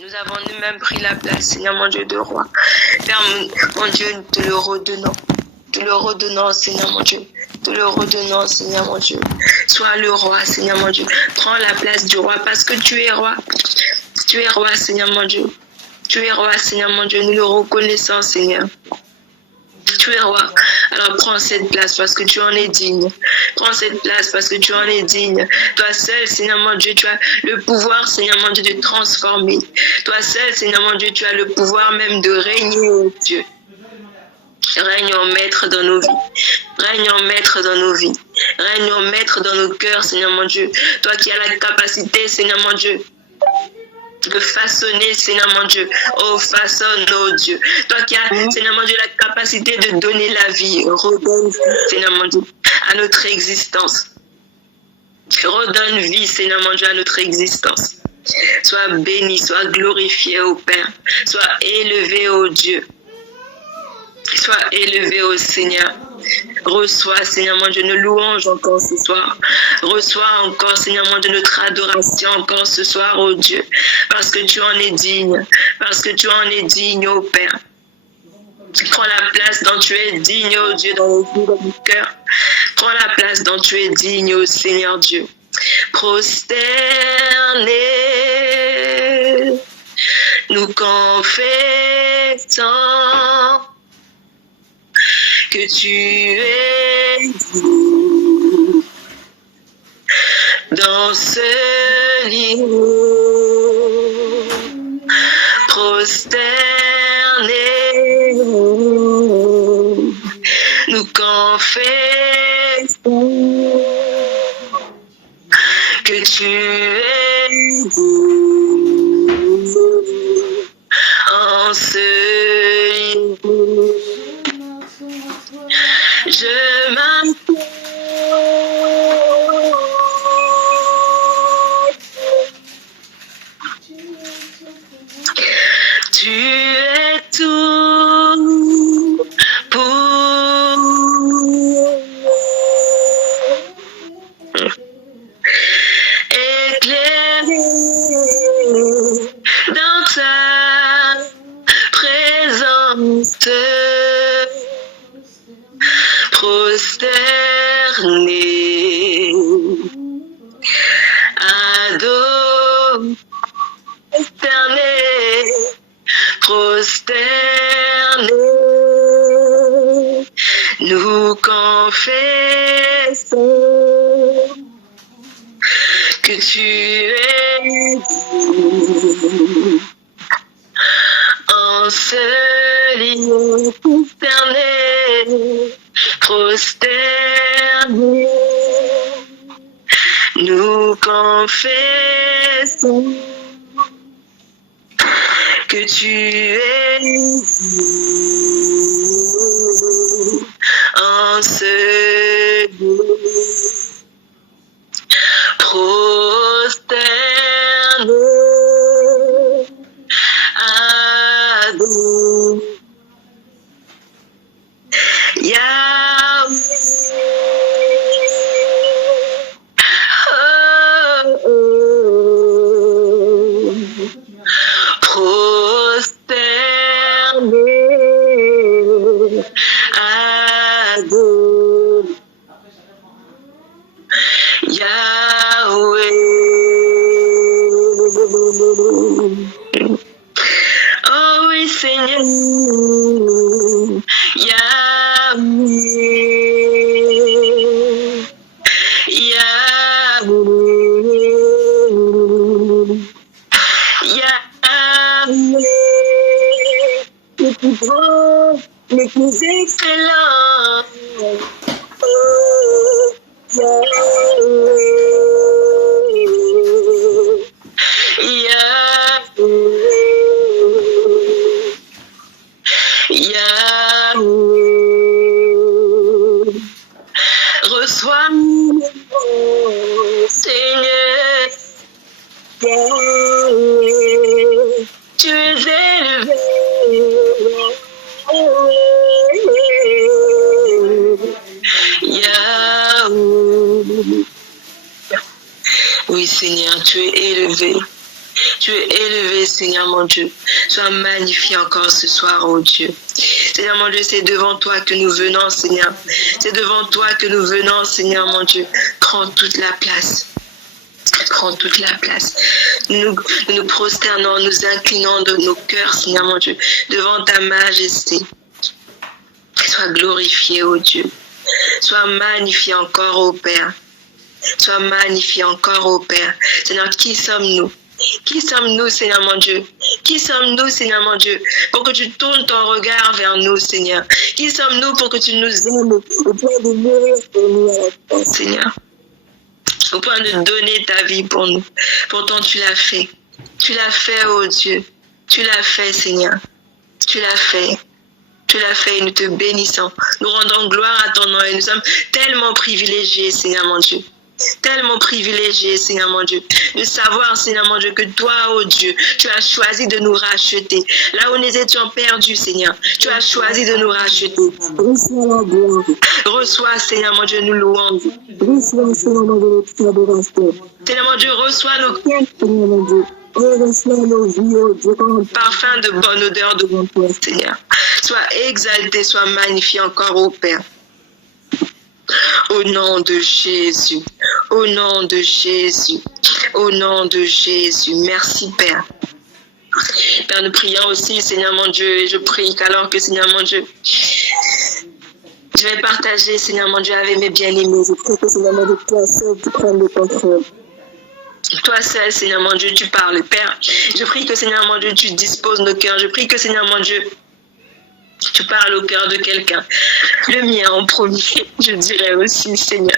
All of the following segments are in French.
Nous avons nous-mêmes pris la place, Seigneur mon Dieu, de roi. Père mon Dieu, nous te le redonnons. Te le redonnons, Seigneur mon Dieu. Te le redonnons, Seigneur mon Dieu. Sois le roi, Seigneur mon Dieu. Prends la place du roi parce que tu es roi. Tu es roi, Seigneur mon Dieu. Tu es roi, Seigneur mon Dieu. Nous le reconnaissons, Seigneur. Tu es roi. Alors prends cette place parce que tu en es digne. Prends cette place parce que tu en es digne. Toi seul, Seigneur mon Dieu, tu as le pouvoir, Seigneur mon Dieu, de transformer. Toi seul, Seigneur mon Dieu, tu as le pouvoir même de régner, oh Dieu. Règne en maître dans nos vies. Règne en maître dans nos vies. Règne en maître dans nos cœurs, Seigneur mon Dieu. Toi qui as la capacité, Seigneur mon Dieu, de façonner, Seigneur mon Dieu. Oh, façonne, oh Dieu. Toi qui as, Seigneur mon Dieu, la capacité de donner la vie. Redonne, Seigneur mon Dieu, à notre existence. Redonne vie, Seigneur mon Dieu, à notre existence. Sois béni, sois glorifié, ô Père. Sois élevé, ô Dieu. Sois élevé, ô Seigneur. Reçois, Seigneur mon Dieu, nos louanges encore ce soir. Reçois encore, Seigneur mon Dieu, notre adoration encore ce soir, ô Dieu. Parce que tu en es digne. Parce que tu en es digne, ô Père. Prends la place dont tu es digne, ô Dieu, dans nos vies, dans nos cœurs. Prends la place dont tu es digne, ô Seigneur Dieu. Prosterné, nous confessons que tu es dans ce lit. Prosterné, nous confessons que tu es en ce lit. Je m'appelle. Tu es tout pour éclairer dans ta présence. Prosterné, adoré, prosterné, nous confessons que tu es en ce lieu prosterné. Prosterné, nous confessons que tu es en ce lieu. Prosterné, adoré. Oh oui, Seigneur, Yahweh, Yahweh, Yahweh, le plus grand, le plus excellent. Oh, Yahweh, Yahweh, reçois mon Seigneur. Yahweh, tu es élevé. Yahweh. Oui, Seigneur, tu es élevé. Tu es élevé, Seigneur mon Dieu. Sois magnifié encore ce soir, oh Dieu. Seigneur mon Dieu, c'est devant toi que nous venons, Seigneur. C'est devant toi que nous venons, Seigneur mon Dieu. Prends toute la place. Prends toute la place. Nous prosternons, nous inclinons de nos cœurs, Seigneur mon Dieu, devant ta majesté. Sois glorifié, ô Dieu. Sois magnifié encore, ô Père. Sois magnifié encore, ô Père. Seigneur, qui sommes-nous? Qui sommes-nous, Seigneur mon Dieu? Qui sommes-nous, Seigneur mon Dieu, pour que tu tournes ton regard vers nous, Seigneur? Qui sommes-nous pour que tu nous aimes au point de mourir pour nous à la croix, Seigneur? Au point de donner ta vie pour nous. Pourtant, tu l'as fait. Tu l'as fait, oh Dieu. Tu l'as fait, Seigneur. Tu l'as fait. Tu l'as fait et nous te bénissons. Nous rendons gloire à ton nom et nous sommes tellement privilégiés, Seigneur mon Dieu. Tellement privilégiés, Seigneur mon Dieu, de savoir, Seigneur mon Dieu, que toi, oh Dieu, tu as choisi de nous racheter. Là où nous étions perdus, Seigneur, tu as choisi de nous racheter. Reçois la gloire. Reçois, Seigneur mon Dieu, nous louons. Reçois, Seigneur mon Dieu, notre adoration. Seigneur mon Dieu, reçois nos cœurs, Seigneur mon Dieu. Reçois nos vies, oh Dieu, comme un parfum de bonne odeur devant toi, Seigneur. Sois exalté, sois magnifié encore, ô Père. Au nom de Jésus, au nom de Jésus, au nom de Jésus. Merci, Père. Père, nous prions aussi, Seigneur mon Dieu, et je prie qu'alors que, Seigneur mon Dieu, je vais partager, Seigneur mon Dieu, avec mes bien-aimés. Je prie que, Seigneur mon Dieu, toi seul, tu prennes le contrôle. Toi seul, Seigneur mon Dieu, tu parles, Père. Je prie que, Seigneur mon Dieu, tu disposes nos cœurs. Je prie que, Seigneur mon Dieu, tu parles au cœur de quelqu'un. Le mien en premier, je dirais aussi, Seigneur.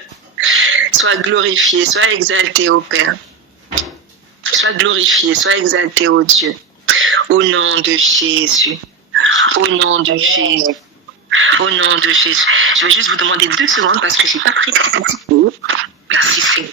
Sois glorifié, sois exalté, ô Père. Sois glorifié, sois exalté, ô Dieu. Au nom de Jésus. Au nom de Jésus. Au nom de Jésus. Je vais juste vous demander 2 secondes parce que je n'ai pas pris un petit peu. Merci, Seigneur.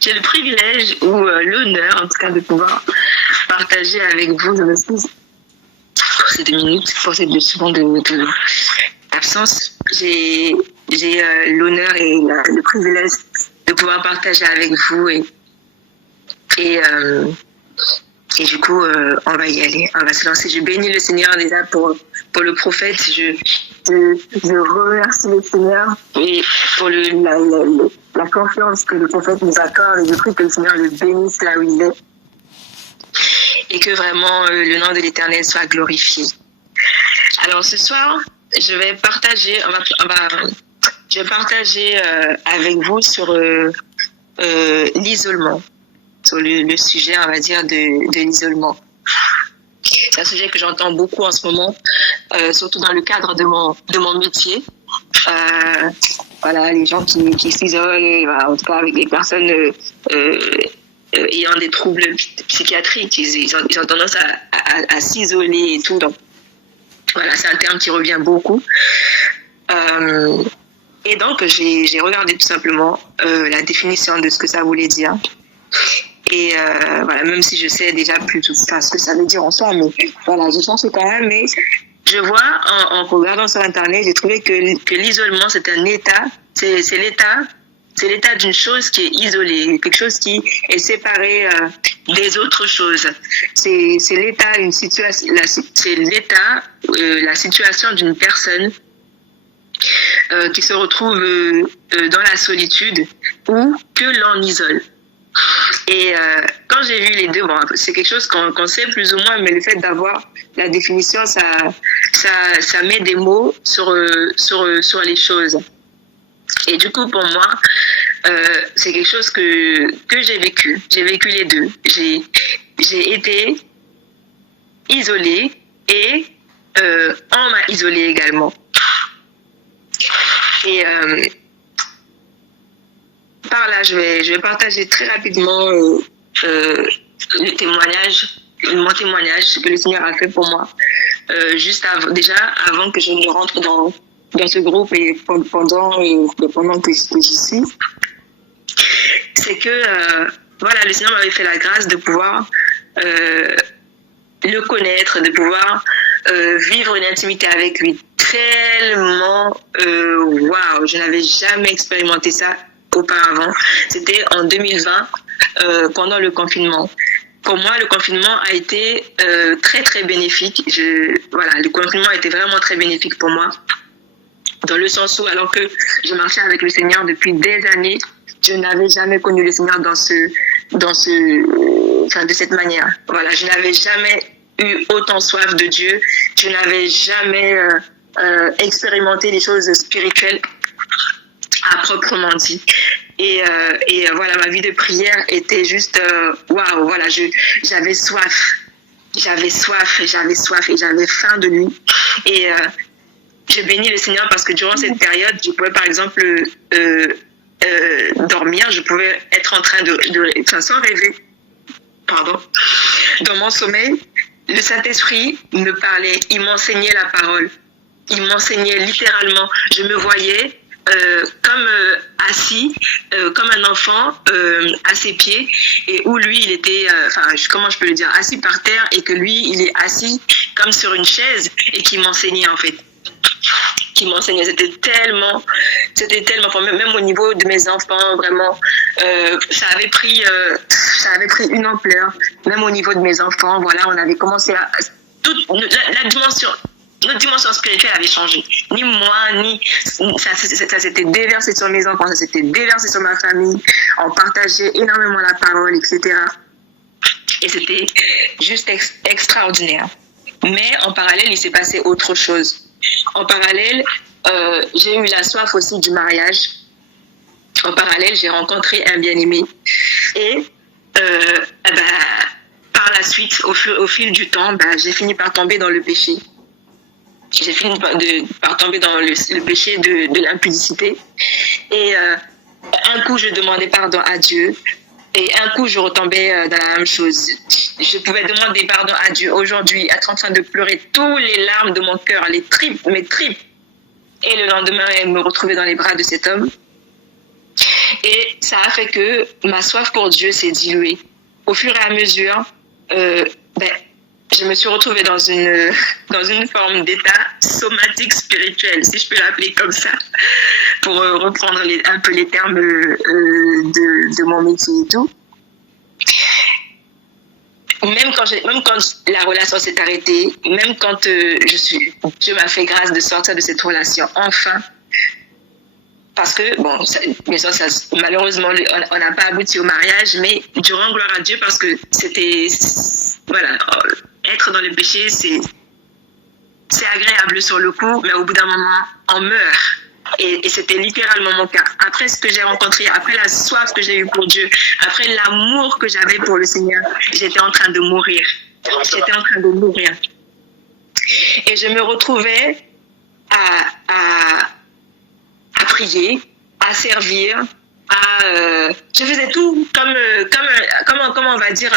J'ai le privilège ou l'honneur, en tout cas, de pouvoir partager avec vous, je m'excuse pour ces 2 minutes, pour ces 2 secondes d'absence. J'ai l'honneur et le privilège de pouvoir partager avec vous et du coup, on va y aller, on va se lancer. Je bénis le Seigneur déjà pour le prophète. Je remercie le Seigneur et pour la confiance que le prophète nous accorde. Et je prie que le Seigneur le bénisse là où il est et que vraiment le nom de l'Éternel soit glorifié. Alors ce soir, je vais partager, je vais partager avec vous sur l'isolement, sur le sujet, on va dire, de l'isolement. C'est un sujet que j'entends beaucoup en ce moment, surtout dans le cadre de mon métier. Voilà, les gens qui s'isolent, en tout cas avec les personnes ayant des troubles psychiatriques, ils ont tendance à s'isoler et tout. Donc, voilà, c'est un terme qui revient beaucoup. Et donc, j'ai regardé tout simplement la définition de ce que ça voulait dire. Et voilà, même si je sais déjà plus tout ce que ça veut dire en soi, mais voilà, je pense quand même. Mais je vois en regardant sur Internet, j'ai trouvé que l'isolement, c'est un état, c'est l'état d'une chose qui est isolée, quelque chose qui est séparé des autres choses. C'est l'état, une situation, c'est l'état, la situation d'une personne qui se retrouve dans la solitude ou que l'on isole. Et quand j'ai vu les deux, bon, c'est quelque chose qu'on sait plus ou moins, mais le fait d'avoir la définition, ça met des mots sur les choses. Et du coup, pour moi, c'est quelque chose que j'ai vécu. J'ai vécu les deux. J'ai été isolée Et on m'a isolée également. Et par là, je vais partager très rapidement le témoignage, mon témoignage, ce que le Seigneur a fait pour moi. Juste avant que je ne rentre dans ce groupe et pendant que j'y suis, c'est que voilà, le Seigneur m'avait fait la grâce de pouvoir le connaître, de pouvoir vivre une intimité avec lui. Tellement, waouh, je n'avais jamais expérimenté ça auparavant. C'était en 2020, pendant le confinement. Pour moi, le confinement a été très très bénéfique. Le confinement a été vraiment très bénéfique pour moi, dans le sens où, alors que je marchais avec le Seigneur depuis des années, je n'avais jamais connu le Seigneur de cette manière. Voilà, je n'avais jamais eu autant soif de Dieu. Je n'avais jamais expérimenté les choses spirituelles à proprement dit. Et voilà, ma vie de prière était juste waouh, voilà, j'avais soif et j'avais faim de lui. Et je bénis le Seigneur parce que durant cette période, je pouvais par exemple dormir, je pouvais être en train sans rêver, dans mon sommeil, le Saint-Esprit me parlait, il m'enseignait la parole, il m'enseignait littéralement, je me voyais comme assis, comme un enfant à ses pieds, et où lui il était, comment je peux le dire, assis par terre, et que lui il est assis comme sur une chaise et qui m'enseignait en fait. Qui m'enseignait, c'était tellement, même au niveau de mes enfants, vraiment, ça avait pris une ampleur, même au niveau de mes enfants, voilà, on avait commencé à, notre dimension spirituelle avait changé. Ni moi, ni ça s'était déversé sur mes enfants, ça s'était déversé sur ma famille, on partageait énormément la parole, etc. Et c'était juste extraordinaire. Mais en parallèle, il s'est passé autre chose. En parallèle, j'ai eu la soif aussi du mariage. En parallèle, j'ai rencontré un bien-aimé. Et par la suite, au fil du temps, j'ai fini par tomber dans le péché. J'ai fini par tomber dans le péché de l'impudicité. Et un coup, je demandais pardon à Dieu. Et un coup, je retombais dans la même chose. Je pouvais demander pardon à Dieu aujourd'hui, être en train de pleurer tous les larmes de mon cœur, mes tripes. Et le lendemain, me retrouver dans les bras de cet homme. Et ça a fait que ma soif pour Dieu s'est diluée. Au fur et à mesure, je me suis retrouvée dans une forme d'état somatique spirituel, si je peux l'appeler comme ça, pour reprendre un peu les termes de mon métier et tout. Même quand la relation s'est arrêtée, même quand Dieu m'a fait grâce de sortir de cette relation, enfin, parce que, bien sûr, malheureusement, on n'a pas abouti au mariage, mais je rends gloire à Dieu parce que c'était, voilà, être dans le péché, c'est agréable sur le coup, mais au bout d'un moment, on meurt. Et c'était littéralement mon cas. Après ce que j'ai rencontré, après la soif que j'ai eue pour Dieu, après l'amour que j'avais pour le Seigneur, j'étais en train de mourir. Et je me retrouvais à prier, à servir, je faisais tout comme on va dire,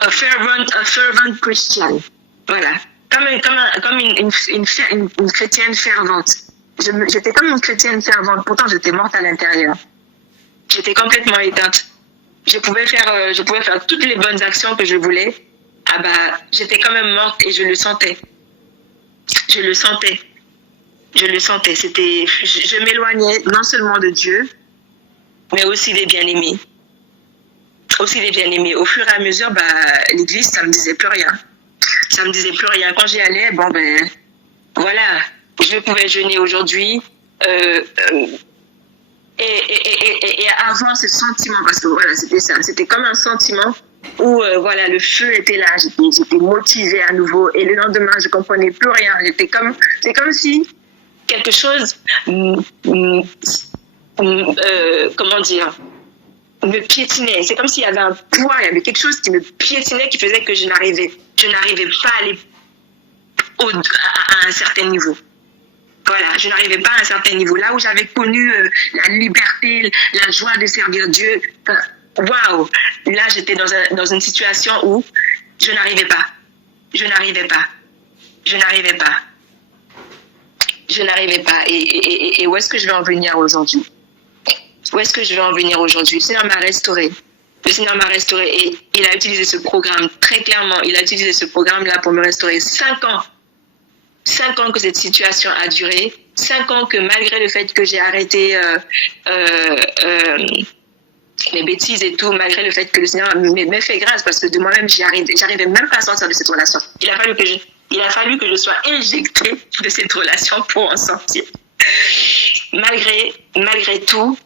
a fervent Christian. Voilà. Comme une chrétienne fervente. J'étais comme une chrétienne fervente, pourtant j'étais morte à l'intérieur. J'étais complètement éteinte. Je pouvais faire toutes les bonnes actions que je voulais. J'étais quand même morte et je le sentais. Je le sentais. Je m'éloignais non seulement de Dieu, mais aussi des bien-aimés. Au fur et à mesure, l'église, ça me disait plus rien. Quand j'y allais, voilà, je pouvais jeûner aujourd'hui et avoir ce sentiment, parce que voilà, c'était ça, c'était comme un sentiment où voilà, le feu était là, j'étais motivée à nouveau, et le lendemain, je comprenais plus rien. C'est comme si quelque chose, comment dire, me piétinait. C'est comme s'il y avait un poids, il y avait quelque chose qui me piétinait, qui faisait que je n'arrivais pas à aller à un certain niveau. Voilà, je n'arrivais pas à un certain niveau. Là où j'avais connu la liberté, la joie de servir Dieu, waouh! Là, j'étais dans une situation où je n'arrivais pas. Et où est-ce que je vais en venir aujourd'hui? Le Seigneur m'a restauré. Et il a utilisé ce programme très clairement. Il a utilisé ce programme-là pour me restaurer 5 ans. 5 ans que cette situation a duré. 5 ans que malgré le fait que j'ai arrêté mes bêtises et tout, malgré le fait que le Seigneur m'ait fait grâce, parce que de moi-même, j'arrivais même pas à sortir de cette relation. Il a fallu que je sois injectée de cette relation pour en sortir. Malgré tout,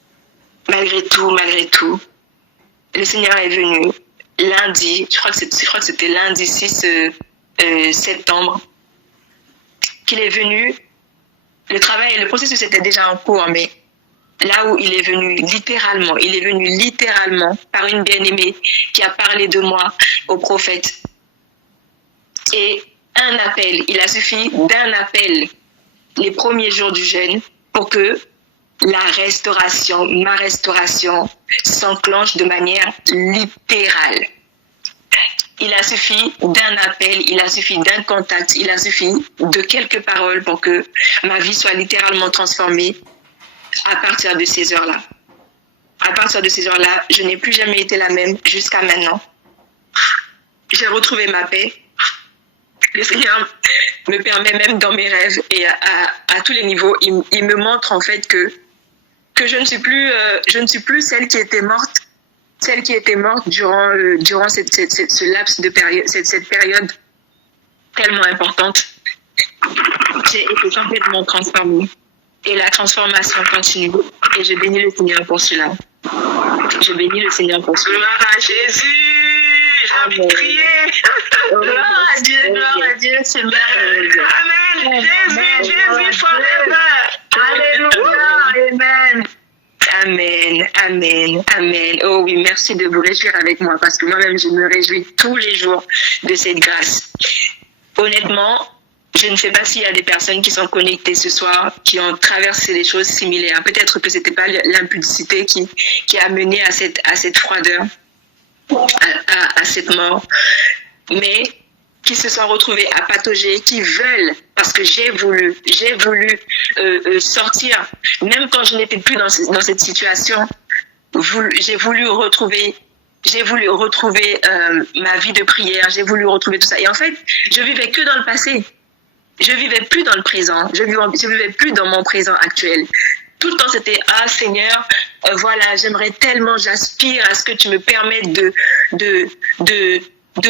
le Seigneur est venu lundi, je crois que c'était lundi 6 septembre, qu'il est venu. Le processus était déjà en cours, mais là où il est venu littéralement par une bien-aimée qui a parlé de moi au prophète. Et il a suffi d'un appel les premiers jours du jeûne pour que ma restauration s'enclenche de manière littérale. Il a suffi d'un appel, il a suffi d'un contact, il a suffi de quelques paroles pour que ma vie soit littéralement transformée à partir de ces heures-là. À partir de ces heures-là, je n'ai plus jamais été la même jusqu'à maintenant. J'ai retrouvé ma paix. Le Seigneur me permet même dans mes rêves et à tous les niveaux, il me montre en fait que je ne suis plus celle qui était morte durant ce laps de période, cette période tellement importante. J'ai été complètement transformée. Et la transformation continue. Et je bénis le Seigneur pour cela. Gloire à Jésus! J'ai envie de crier! Gloire à Dieu, c'est merveilleux. Amen! Jésus, forever! Alléluia! Amen. Oh oui, merci de vous réjouir avec moi parce que moi-même, je me réjouis tous les jours de cette grâce. Honnêtement, je ne sais pas s'il y a des personnes qui sont connectées ce soir, qui ont traversé des choses similaires. Peut-être que c'était pas l'impudicité qui a mené à cette froideur, à cette mort, mais qui se sont retrouvés à patauger, qui veulent, parce que j'ai voulu sortir, même quand je n'étais plus dans cette situation, j'ai voulu retrouver ma vie de prière, j'ai voulu retrouver tout ça. Et en fait, je vivais que dans le passé. Je vivais plus dans le présent. Je vivais plus dans mon présent actuel. Tout le temps, c'était « Ah Seigneur, voilà, j'aspire à ce que tu me permettes de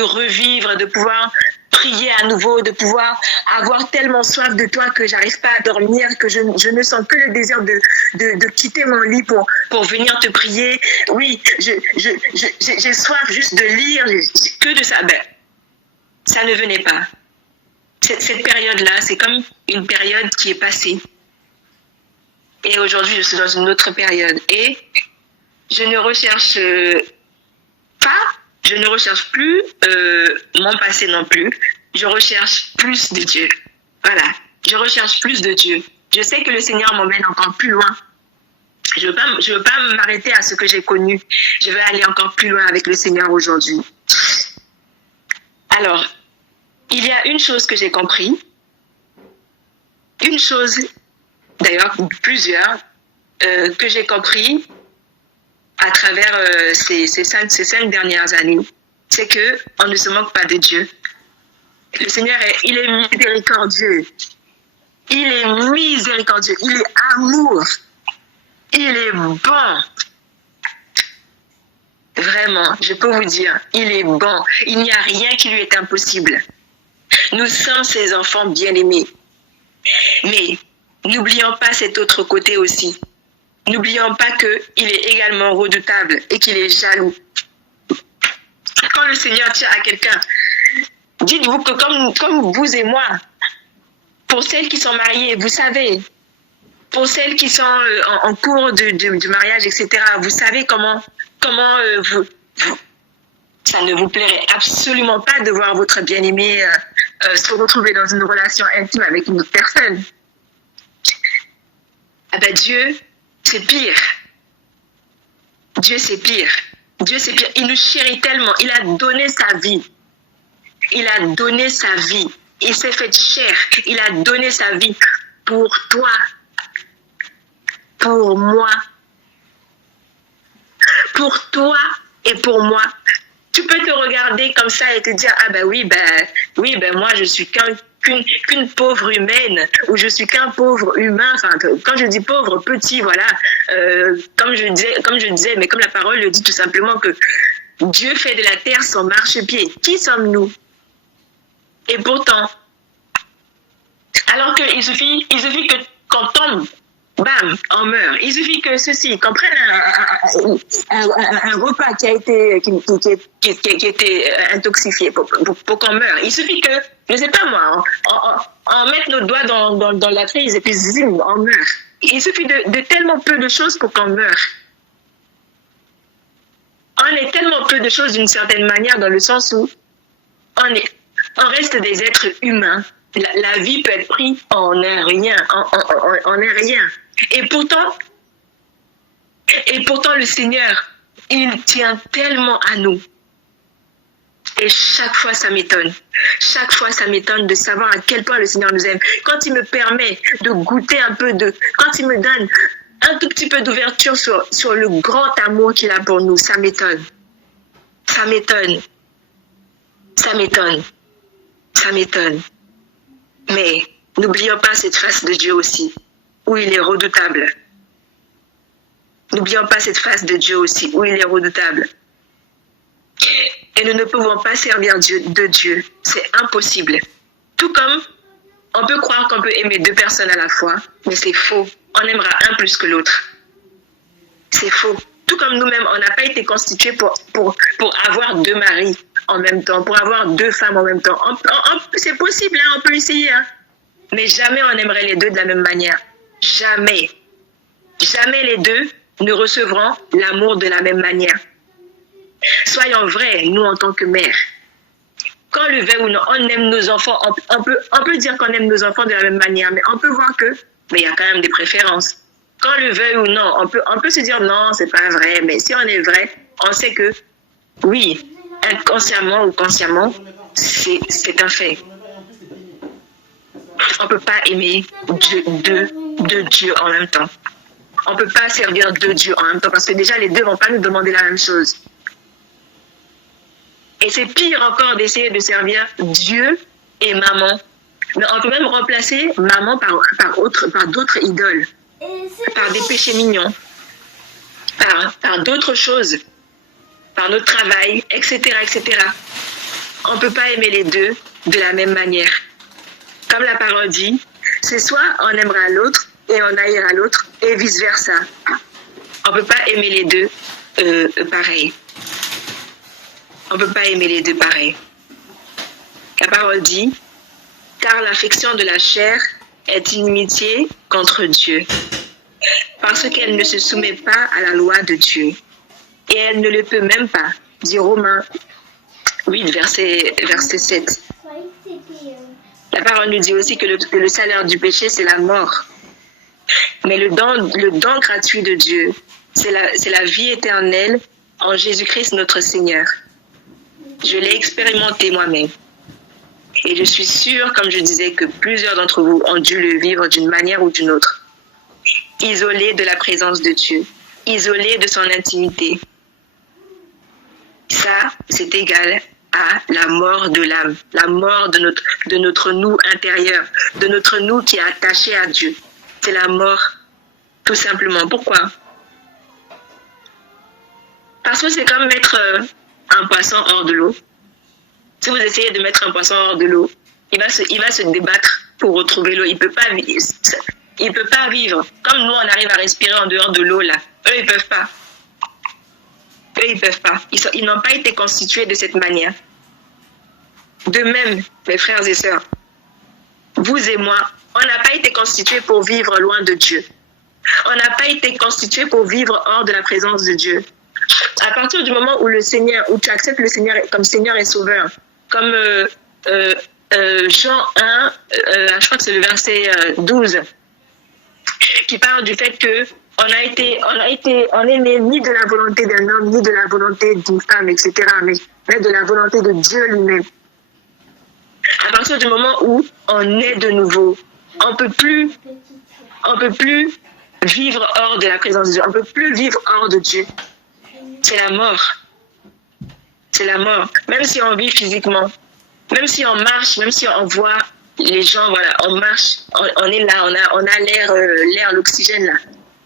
revivre, de pouvoir prier à nouveau, de pouvoir avoir tellement soif de toi que j'arrive pas à dormir, que je ne sens que le désir de quitter mon lit pour venir te prier. Oui, j'ai soif juste de lire, que de ça. Ben, ça ne venait pas. Cette période-là, c'est comme une période qui est passée. Et aujourd'hui, je suis dans une autre période. Et je ne recherche plus mon passé non plus. Je recherche plus de Dieu. Voilà, je recherche plus de Dieu. Je sais que le Seigneur m'emmène encore plus loin. Je veux pas m'arrêter à ce que j'ai connu. Je veux aller encore plus loin avec le Seigneur aujourd'hui. Alors, il y a une chose que j'ai compris, d'ailleurs plusieurs, que j'ai compris à travers ces 5 dernières années, c'est que on ne se moque pas de Dieu. Le Seigneur, il est miséricordieux. Il est amour. Il est bon. Vraiment, je peux vous dire, il est bon. Il n'y a rien qui lui est impossible. Nous sommes ses enfants bien-aimés. Mais n'oublions pas cet autre côté aussi. N'oublions pas qu'il est également redoutable et qu'il est jaloux. Quand le Seigneur tient à quelqu'un, dites-vous que comme vous et moi, pour celles qui sont mariées, vous savez, pour celles qui sont en cours du mariage, etc., vous savez comment comment ça ne vous plairait absolument pas de voir votre bien-aimé se retrouver dans une relation intime avec une autre personne. Ah ben Dieu, c'est pire. Dieu, c'est pire. Dieu, c'est pire. Il nous chérit tellement. Il a donné sa vie. Il a donné sa vie. Il s'est fait chair. Il a donné sa vie pour toi, pour moi. Pour toi et pour moi. Tu peux te regarder comme ça et te dire, ah ben oui, moi je suis qu'une pauvre humaine, ou je suis qu'un pauvre humain. Enfin, quand je dis pauvre, petit, voilà, comme je disais, mais comme la parole le dit tout simplement, que Dieu fait de la terre son marchepied. Qui sommes-nous? Et pourtant, alors qu'il suffit que qu'on tombe, bam, on meurt. Il suffit que ceci, qu'on prenne un repas qui a été intoxifié pour qu'on meure. Il suffit que, je ne sais pas moi, on mette nos doigts dans la prise et puis zim, on meurt. Il suffit de tellement peu de choses pour qu'on meure. On est tellement peu de choses d'une certaine manière, dans le sens où on reste des êtres humains. La vie peut être prise en un rien, en un rien. Et pourtant, le Seigneur, il tient tellement à nous. Et chaque fois, ça m'étonne. Chaque fois, ça m'étonne de savoir à quel point le Seigneur nous aime. Quand il me permet de goûter un peu quand il me donne un tout petit peu d'ouverture sur le grand amour qu'il a pour nous, ça m'étonne. Ça m'étonne. Ça m'étonne. Ça m'étonne. Mais n'oublions pas cette face de Dieu aussi, où il est redoutable. N'oublions pas cette face de Dieu aussi, où il est redoutable. Et nous ne pouvons pas servir de Dieu. C'est impossible. Tout comme on peut croire qu'on peut aimer deux personnes à la fois, mais c'est faux. On aimera un plus que l'autre. C'est faux. Tout comme nous-mêmes, on n'a pas été constitués pour avoir deux maris en même temps, pour avoir deux femmes en même temps. C'est possible, hein, on peut essayer. Hein. Mais jamais on aimerait les deux de la même manière. Jamais. Jamais les deux ne recevront l'amour de la même manière. Soyons vrais, nous en tant que mères. Quand le veuille ou non, on aime nos enfants. On peut dire qu'on aime nos enfants de la même manière, mais on peut voir mais il y a quand même des préférences. Quand le veuille ou non, on peut se dire non, c'est pas vrai. Mais si on est vrai, on sait que oui, inconsciemment ou consciemment, c'est un fait. On ne peut pas aimer deux dieux en même temps. On ne peut pas servir deux dieux en même temps parce que déjà les deux ne vont pas nous demander la même chose. Et c'est pire encore d'essayer de servir Dieu et maman. Mais on peut même remplacer maman par d'autres idoles, par des péchés mignons, par d'autres choses, par notre travail, etc., etc. On ne peut pas aimer les deux de la même manière. Comme la parole dit, c'est soit on aimera l'autre et on haïra l'autre et vice-versa. On ne peut pas aimer les deux pareil. On ne peut pas aimer les deux pareil. La parole dit, car l'affection de la chair est inimitié contre Dieu, parce qu'elle ne se soumet pas à la loi de Dieu. Et elle ne le peut même pas, dit Romains 8, verset 7. La parole nous dit aussi que le salaire du péché, c'est la mort. Mais le don gratuit de Dieu, c'est la vie éternelle en Jésus-Christ notre Seigneur. Je l'ai expérimenté moi-même. Et je suis sûre, comme je disais, que plusieurs d'entre vous ont dû le vivre d'une manière ou d'une autre. Isolés de la présence de Dieu, isolés de son intimité. Ça, c'est égal à la mort de l'âme, la mort de notre nous intérieur, de notre nous qui est attaché à Dieu. C'est la mort, tout simplement. Pourquoi? Parce que c'est comme mettre un poisson hors de l'eau. Si vous essayez de mettre un poisson hors de l'eau, il va se débattre pour retrouver l'eau. Il peut pas vivre. Comme nous, on arrive à respirer en dehors de l'eau, là. Eux, ils peuvent pas. Ils n'ont pas été constitués de cette manière. De même, mes frères et sœurs, vous et moi, on n'a pas été constitués pour vivre loin de Dieu. On n'a pas été constitués pour vivre hors de la présence de Dieu. À partir du moment où où tu acceptes le Seigneur comme Seigneur et Sauveur, comme Jean 1, je crois que c'est le verset 12, qui parle du fait que on est né ni de la volonté d'un homme, ni de la volonté d'une femme, etc., mais de la volonté de Dieu lui-même. À partir du moment où on est de nouveau, on peut plus vivre hors de la présence de Dieu, on peut plus vivre hors de Dieu. C'est la mort. C'est la mort. Même si on vit physiquement, même si on marche, même si on voit les gens, voilà, on marche, on est là, on a l'air, l'oxygène là.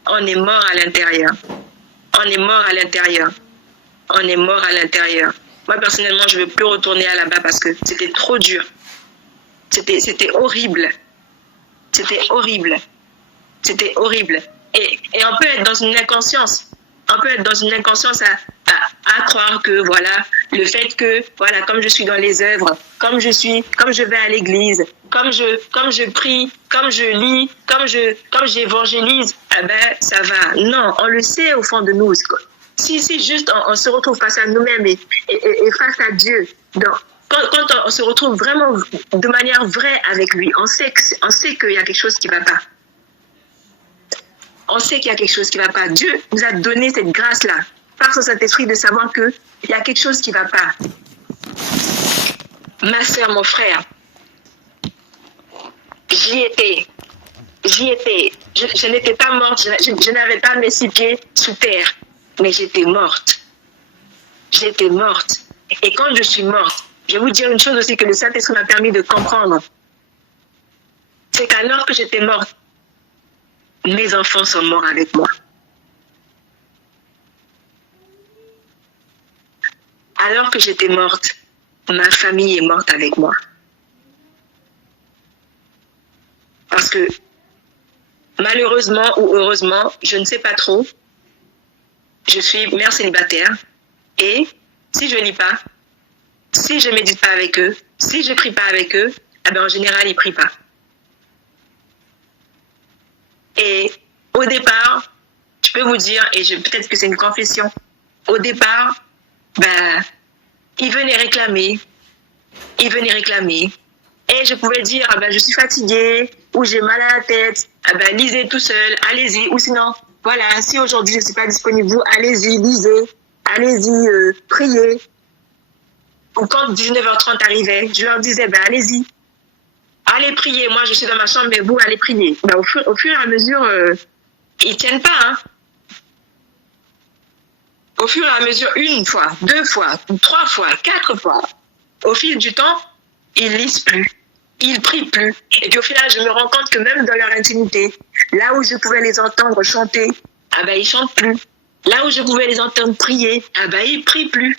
On est mort à l'intérieur. On est mort à l'intérieur. On est mort à l'intérieur. Moi, personnellement, je ne veux plus retourner à là-bas parce que c'était trop dur. C'était horrible. C'était horrible. C'était horrible. Et on peut être dans une inconscience. On peut être dans une inconscience à croire que, voilà, le fait que, voilà, comme je suis dans les œuvres, comme je vais à l'église, comme je prie, comme je lis, comme j'évangélise, eh ben, ça va. Non, on le sait au fond de nous. Si juste on se retrouve face à nous-mêmes et face à Dieu, quand on se retrouve vraiment de manière vraie avec lui, on sait qu'il y a quelque chose qui ne va pas. On sait qu'il y a quelque chose qui ne va pas. Dieu nous a donné cette grâce-là, par son Saint-Esprit, de savoir qu'il y a quelque chose qui ne va pas. Ma sœur, mon frère, j'y étais. Je n'étais pas morte, je n'avais pas mes 6 pieds sous terre, mais j'étais morte. J'étais morte. Et quand je suis morte, je vais vous dire une chose aussi que le Saint-Esprit m'a permis de comprendre. C'est qu'alors que j'étais morte, mes enfants sont morts avec moi. Alors que j'étais morte, ma famille est morte avec moi. Parce que, malheureusement ou heureusement, je ne sais pas trop, je suis mère célibataire et si je ne lis pas, si je ne médite pas avec eux, si je ne prie pas avec eux, eh bien en général, ils ne prient pas. Et au départ, je peux vous dire, et peut-être que c'est une confession, au départ, ils venaient réclamer, et je pouvais dire, je suis fatiguée, ou j'ai mal à la tête, lisez tout seul, allez-y, ou sinon, voilà, si aujourd'hui je ne suis pas disponible, vous, allez-y, lisez, allez-y, priez. Ou quand 19h30 arrivait, je leur disais, allez-y, allez prier, moi je suis dans ma chambre, mais vous allez prier. Au fur et à mesure, ils tiennent pas, hein. Au fur et à mesure, 1 fois, 2 fois, 3 fois, 4 fois, au fil du temps, ils lisent plus, ils prient plus. Et puis au final, je me rends compte que même dans leur intimité, là où je pouvais les entendre chanter, ils chantent plus. Là où je pouvais les entendre prier, ils prient plus.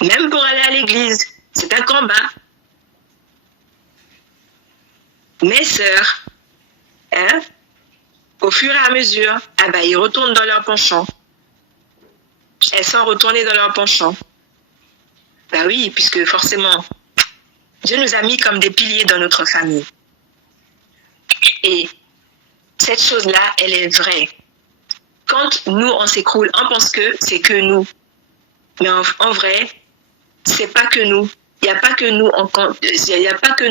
Même pour aller à l'église, c'est un combat. Mes sœurs, au fur et à mesure, ils retournent dans leur penchant. Elles sont retournées dans leur penchant. Oui, puisque forcément, Dieu nous a mis comme des piliers dans notre famille. Et cette chose-là, elle est vraie. Quand nous, on s'écroule, on pense que c'est que nous. Mais en vrai, c'est pas que nous. Il n'y a pas que nous en compte. Il n'y a pas que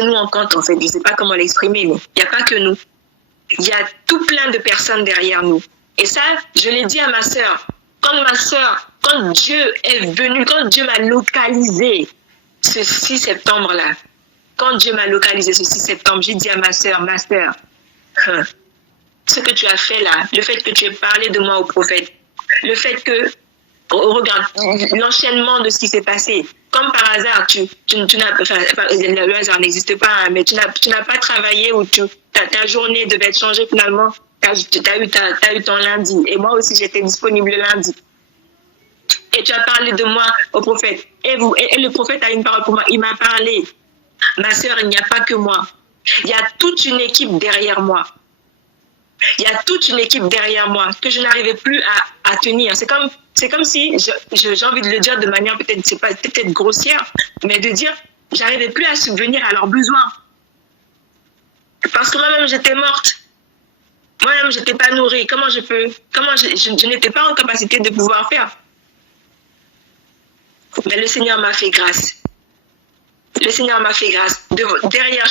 nous en compte, en fait. Je ne sais pas comment l'exprimer, mais il n'y a pas que nous. Il y a tout plein de personnes derrière nous. Et ça, je l'ai dit à ma sœur. Quand Dieu est venu, quand Dieu m'a localisé ce 6 septembre-là, j'ai dit à ma sœur, ce que tu as fait là, le fait que tu aies parlé de moi au prophète, le fait que, regarde, l'enchaînement de ce qui s'est passé, comme par hasard, le hasard n'existe pas, hein, mais tu n'as pas travaillé ou ta journée devait être changée finalement, tu as eu ton lundi, et moi aussi j'étais disponible le lundi. Et tu as parlé de moi au prophète. Et le prophète a une parole pour moi. Il m'a parlé. Ma sœur, il n'y a pas que moi. Il y a toute une équipe derrière moi. Il y a toute une équipe derrière moi que je n'arrivais plus à tenir. C'est comme si, j'ai envie de le dire de manière peut-être grossière, mais de dire, j'arrivais plus à subvenir à leurs besoins. Parce que moi-même, j'étais morte. Moi-même, je n'étais pas nourrie. Comment je n'étais pas en capacité de pouvoir faire. Mais le Seigneur m'a fait grâce. Le Seigneur m'a fait grâce. Derrière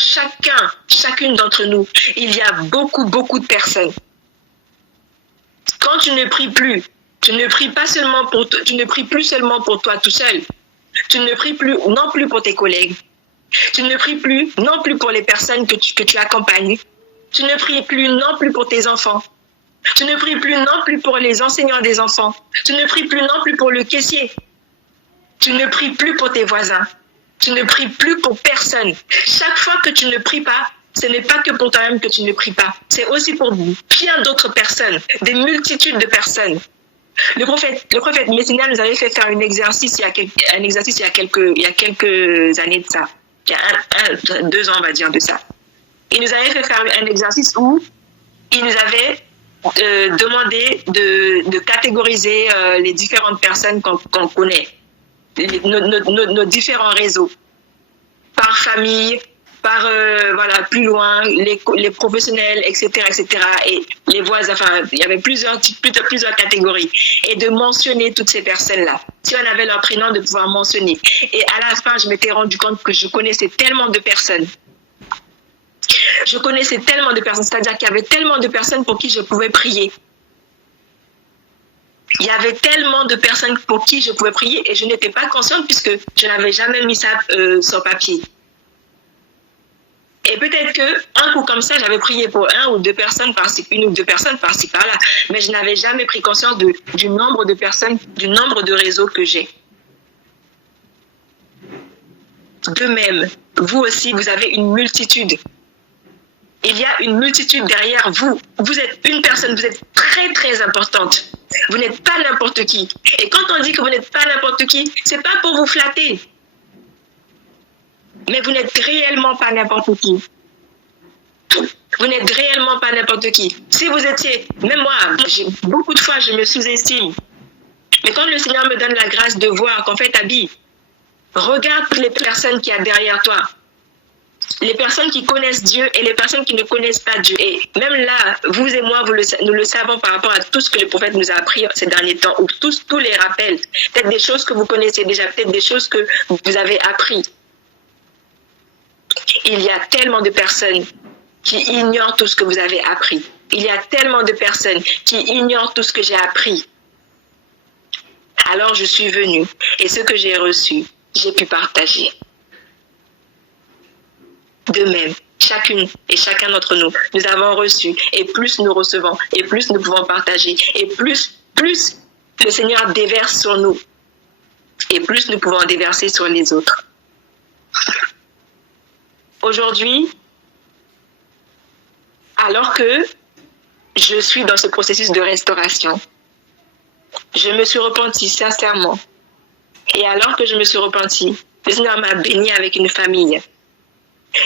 chacune d'entre nous, il y a beaucoup, beaucoup de personnes. Quand tu ne pries plus, tu ne pries plus seulement pour toi tout seul. Tu ne pries plus non plus pour tes collègues. Tu ne pries plus non plus pour les personnes que tu accompagnes. Tu ne pries plus non plus pour tes enfants. Tu ne pries plus non plus pour les enseignants des enfants. Tu ne pries plus non plus pour le caissier. Tu ne pries plus pour tes voisins. Tu ne pries plus pour personne. Chaque fois que tu ne pries pas, ce n'est pas que pour toi-même que tu ne pries pas. C'est aussi pour bien d'autres personnes, des multitudes de personnes. Le prophète Messina nous avait fait faire un exercice il y a quelques années de ça. Il y a 2 ans, on va dire, de ça. Il nous avait fait faire un exercice où il nous avait demandé de catégoriser les différentes personnes qu'on connaît, nos différents réseaux, par famille, par voilà, plus loin, les professionnels, etc., etc., et les voisins. Enfin, il y avait plusieurs catégories, et de mentionner toutes ces personnes-là. Si on avait leur prénom, de pouvoir mentionner. Et à la fin, je m'étais rendu compte que je connaissais tellement de personnes. C'est-à-dire qu'il y avait tellement de personnes pour qui je pouvais prier. Il y avait tellement de personnes pour qui je pouvais prier et je n'étais pas consciente puisque je n'avais jamais mis ça sur papier. Et peut-être qu'un coup comme ça, j'avais prié pour 1 ou 2 personnes par-ci, 1 ou 2 personnes par-ci, par-là. Mais je n'avais jamais pris conscience du nombre de personnes, du nombre de réseaux que j'ai. De même, vous aussi, vous avez une multitude. Il y a une multitude derrière vous. Vous êtes une personne, vous êtes très très importante. Vous n'êtes pas n'importe qui. Et quand on dit que vous n'êtes pas n'importe qui, c'est pas pour vous flatter. Mais vous n'êtes réellement pas n'importe qui. Vous n'êtes réellement pas n'importe qui. Si vous étiez, même moi, beaucoup de fois je me sous-estime. Mais quand le Seigneur me donne la grâce de voir qu'en fait, Abby, regarde toutes les personnes qu'il y a derrière toi. Les personnes qui connaissent Dieu et les personnes qui ne connaissent pas Dieu. Et même là, vous et moi, nous le savons par rapport à tout ce que le prophète nous a appris ces derniers temps, ou tous les rappels. Peut-être des choses que vous connaissez déjà, peut-être des choses que vous avez appris. Il y a tellement de personnes qui ignorent tout ce que vous avez appris. Il y a tellement de personnes qui ignorent tout ce que j'ai appris. Alors je suis venue et ce que j'ai reçu, j'ai pu partager. De même, chacune et chacun d'entre nous, nous avons reçu, et plus nous recevons, et plus nous pouvons partager, et plus le Seigneur déverse sur nous, et plus nous pouvons déverser sur les autres. Aujourd'hui, alors que je suis dans ce processus de restauration, je me suis repentie sincèrement. Et alors que je me suis repentie, le Seigneur m'a bénie avec une famille.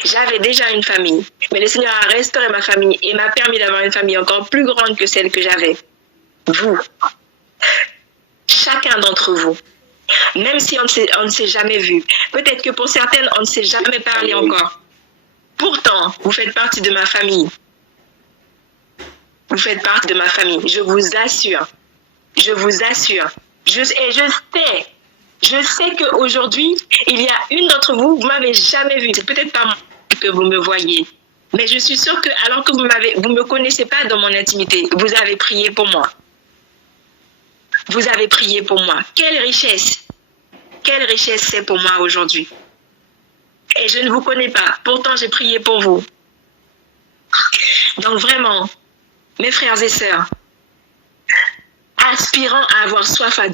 J'avais déjà une famille, mais le Seigneur a restauré ma famille et m'a permis d'avoir une famille encore plus grande que celle que j'avais. Vous, chacun d'entre vous, même si on ne s'est jamais vu, peut-être que pour certaines, on ne s'est jamais parlé encore. Pourtant, vous faites partie de ma famille. Vous faites partie de ma famille, je vous assure. Je vous assure. Je sais qu'aujourd'hui, il y a une d'entre vous, vous ne m'avez jamais vu. C'est peut-être pas moi que vous me voyez. Mais je suis sûre que, alors que vous ne me connaissez pas dans mon intimité, vous avez prié pour moi. Vous avez prié pour moi. Quelle richesse! Quelle richesse c'est pour moi aujourd'hui. Et je ne vous connais pas. Pourtant, j'ai prié pour vous. Donc vraiment, mes frères et sœurs, aspirant à avoir soif en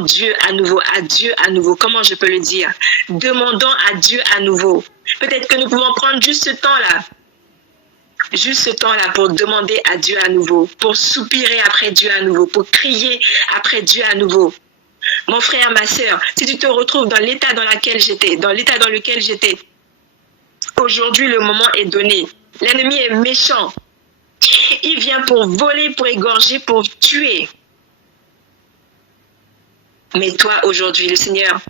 Dieu à nouveau, comment je peux le dire? Demandons à Dieu à nouveau. Peut-être que nous pouvons prendre juste ce temps-là pour demander à Dieu à nouveau, pour soupirer après Dieu à nouveau, pour crier après Dieu à nouveau. Mon frère, ma sœur, si tu te retrouves dans l'état dans lequel j'étais, aujourd'hui le moment est donné. L'ennemi est méchant. Il vient pour voler, pour égorger, pour tuer. Mais toi, aujourd'hui, le Seigneur,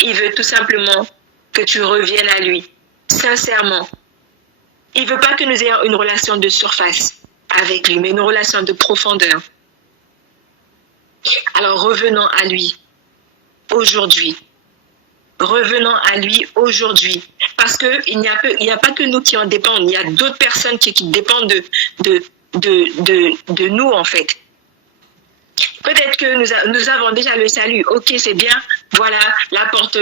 il veut tout simplement que tu reviennes à lui, sincèrement. Il ne veut pas que nous ayons une relation de surface avec lui, mais une relation de profondeur. Alors revenons à lui aujourd'hui. Revenons à lui aujourd'hui. Parce qu'il n'y a pas que nous qui en dépendent. Il y a d'autres personnes qui dépendent de nous, en fait. Peut-être que nous avons déjà le salut. Ok, c'est bien. Voilà, la porte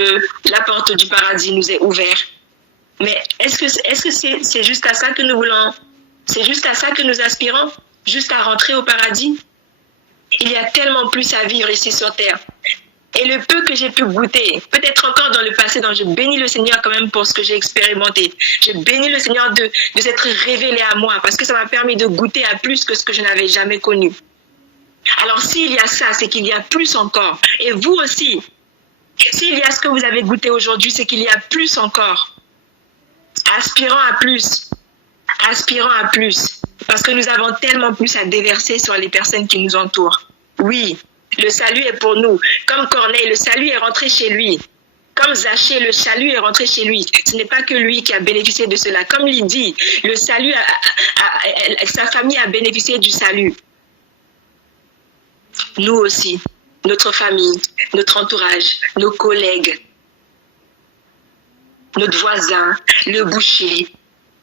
du paradis nous est ouverte. Mais est-ce que c'est juste à ça que nous voulons? C'est juste à ça que nous aspirons? Juste à rentrer au paradis? Il y a tellement plus à vivre ici sur terre. Et le peu que j'ai pu goûter, peut-être encore dans le passé, donc je bénis le Seigneur quand même pour ce que j'ai expérimenté. Je bénis le Seigneur de s'être révélé à moi parce que ça m'a permis de goûter à plus que ce que je n'avais jamais connu. Alors s'il y a ça, c'est qu'il y a plus encore. Et vous aussi, s'il y a ce que vous avez goûté aujourd'hui, c'est qu'il y a plus encore. Aspirons à plus. Aspirons à plus. Parce que nous avons tellement plus à déverser sur les personnes qui nous entourent. Oui, le salut est pour nous. Comme Corneille, le salut est rentré chez lui. Comme Zachée, le salut est rentré chez lui. Ce n'est pas que lui qui a bénéficié de cela. Comme Lydie, le salut, sa famille a bénéficié du salut. Nous aussi, notre famille, notre entourage, nos collègues, notre voisin, le boucher,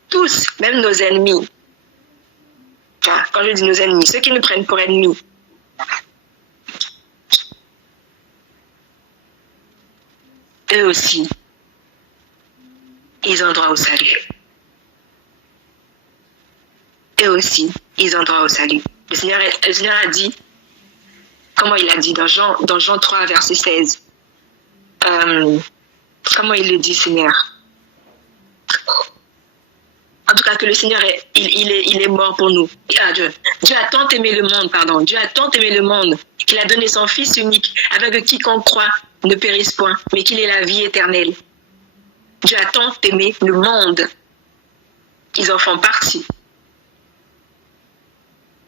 tous, même nos ennemis. Enfin, quand je dis nos ennemis, ceux qui nous prennent pour ennemis. Eux aussi, ils ont droit au salut. Eux aussi, ils ont droit au salut. Le Seigneur a dit, comment il a dit dans Jean 3, verset 16, comment il le dit, Seigneur? En tout cas, que le Seigneur, il est mort pour nous. Dieu a tant aimé le monde, pardon. Dieu a tant aimé le monde qu'il a donné son Fils unique, afin que quiconque croit ne périsse point, mais qu'il ait la vie éternelle. Dieu a tant aimé le monde. Ils en font partie.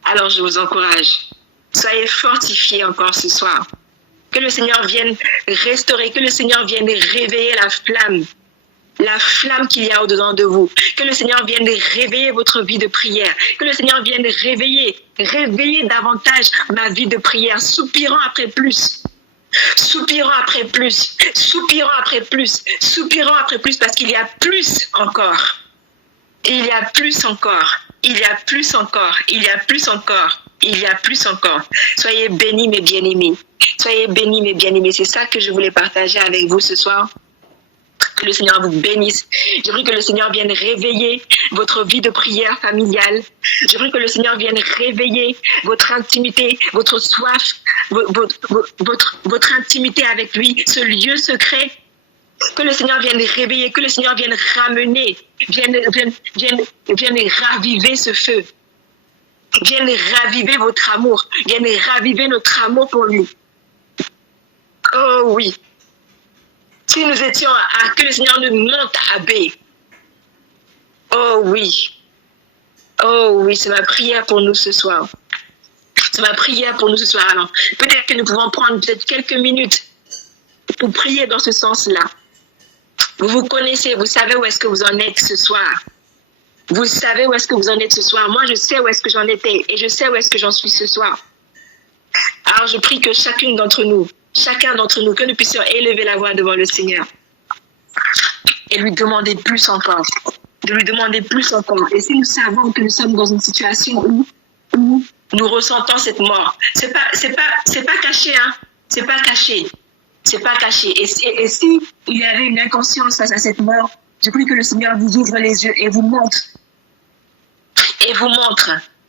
Alors je vous encourage. Soyez fortifiés encore ce soir. Que le Seigneur vienne restaurer, que le Seigneur vienne réveiller la flamme qu'il y a au-dedans de vous. Que le Seigneur vienne réveiller votre vie de prière. Que le Seigneur vienne réveiller davantage ma vie de prière, soupirant après plus. Soupirant après plus, soupirant après plus, soupirant après plus, parce qu'il y a plus encore. Il y a plus encore. Il y a plus encore. Il y a plus encore. Il y a plus encore. Soyez bénis, mes bien-aimés. Soyez bénis, mes bien-aimés. C'est ça que je voulais partager avec vous ce soir. Que le Seigneur vous bénisse. Je prie que le Seigneur vienne réveiller votre vie de prière familiale. Je prie que le Seigneur vienne réveiller votre intimité, votre soif, votre intimité avec lui, ce lieu secret. Que le Seigneur vienne réveiller, que le Seigneur vienne ramener, vienne raviver ce feu. Vienne raviver votre amour. Vienne raviver notre amour pour lui. Oh oui. Si nous étions à que le Seigneur nous monte à B. Oh oui. Oh oui, c'est ma prière pour nous ce soir. C'est ma prière pour nous ce soir. Alors, peut-être que nous pouvons prendre peut-être quelques minutes pour prier dans ce sens-là. Vous vous connaissez, vous savez où est-ce que vous en êtes ce soir. Vous savez où est-ce que vous en êtes ce soir. Moi, je sais où est-ce que j'en étais et je sais où est-ce que j'en suis ce soir. Alors, je prie que chacun d'entre nous, que nous puissions élever la voix devant le Seigneur et lui demander plus encore. De lui demander plus encore. Et si nous savons que nous sommes dans une situation où nous ressentons cette mort, c'est pas caché, hein. C'est pas caché. C'est pas caché. Et si il y avait une inconscience face à cette mort, je prie que le Seigneur vous ouvre les yeux et vous montre.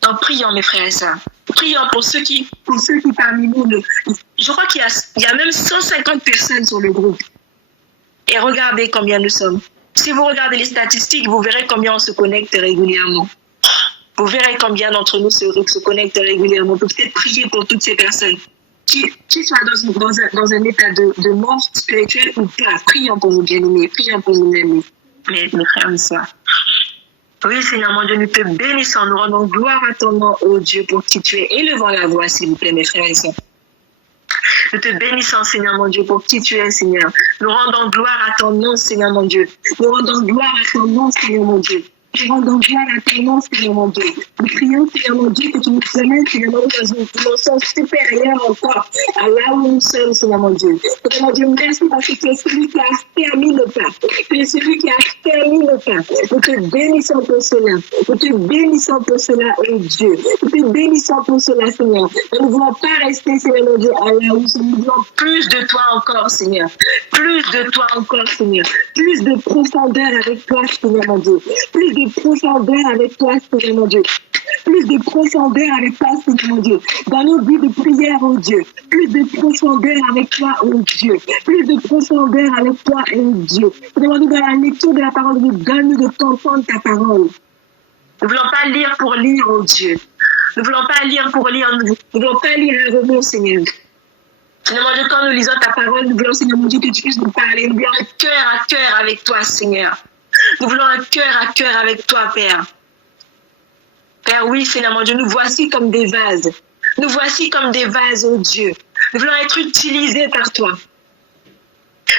Donc prions, mes frères et sœurs. Prions pour ceux qui parmi nous, je crois qu'il y a même 150 personnes sur le groupe. Et regardez combien nous sommes. Si vous regardez les statistiques, vous verrez combien on se connecte régulièrement. Vous verrez combien d'entre nous se connectent régulièrement. On peut peut-être prier pour toutes ces personnes. Qui soient dans un état de mort spirituelle ou pas. Prions pour nos bien-aimés. Prions pour nos amis. Mes frères et sœurs. Oui, Seigneur, mon Dieu, nous te bénissons. Nous rendons gloire à ton nom, ô Dieu, pour qui tu es. Élevons la voix, s'il vous plaît, mes frères et sœurs. Nous te bénissons, Seigneur, mon Dieu, pour qui tu es, Seigneur. Nous rendons gloire à ton nom, Seigneur, mon Dieu. Nous rendons gloire à ton nom, Seigneur, mon Dieu. Nous rendons gloire à ton nom, Seigneur mon Dieu. Nous prions, Seigneur mon Dieu, que tu nous amènes, Seigneur mon Dieu, dans une dimension supérieure encore à là où nous sommes, Seigneur mon Dieu. Seigneur mon Dieu, merci parce que tu es celui qui a fermé le pas. Tu es celui qui a fermé le pas. Nous te bénissons pour cela. Nous te bénissons pour cela, oh Dieu. Nous te bénissons pour cela, Seigneur. Nous ne voulons pas rester, Seigneur mon Dieu, à là où nous sommes. Nous voulons plus de toi encore, Seigneur. Plus de toi encore, Seigneur. Plus de profondeur avec toi, Seigneur mon Dieu. Plus de profondeur avec toi, Seigneur mon Dieu. Plus de profondeur avec toi, Seigneur mon Dieu. Dans nos vies de prière, oh Dieu. Plus de profondeur avec toi, oh Dieu. Plus de profondeur avec toi, oh Dieu. Nous demandons dans la lecture de la parole de Dieu, donne-nous de comprendre ta parole. Nous ne voulons pas lire pour lire, oh Dieu. Nous ne voulons pas lire pour lire. Nous ne voulons pas lire un roman, Seigneur. Seigneur mon Dieu, quand nous lisons ta parole, nous voulons, Seigneur mon Dieu, que tu puisses nous parler. Nous voulons un cœur à cœur avec toi, Seigneur. Nous voulons un cœur à cœur avec toi, Père. Père, oui, Seigneur mon Dieu, nous voici comme des vases. Nous voici comme des vases, oh Dieu. Nous voulons être utilisés par toi.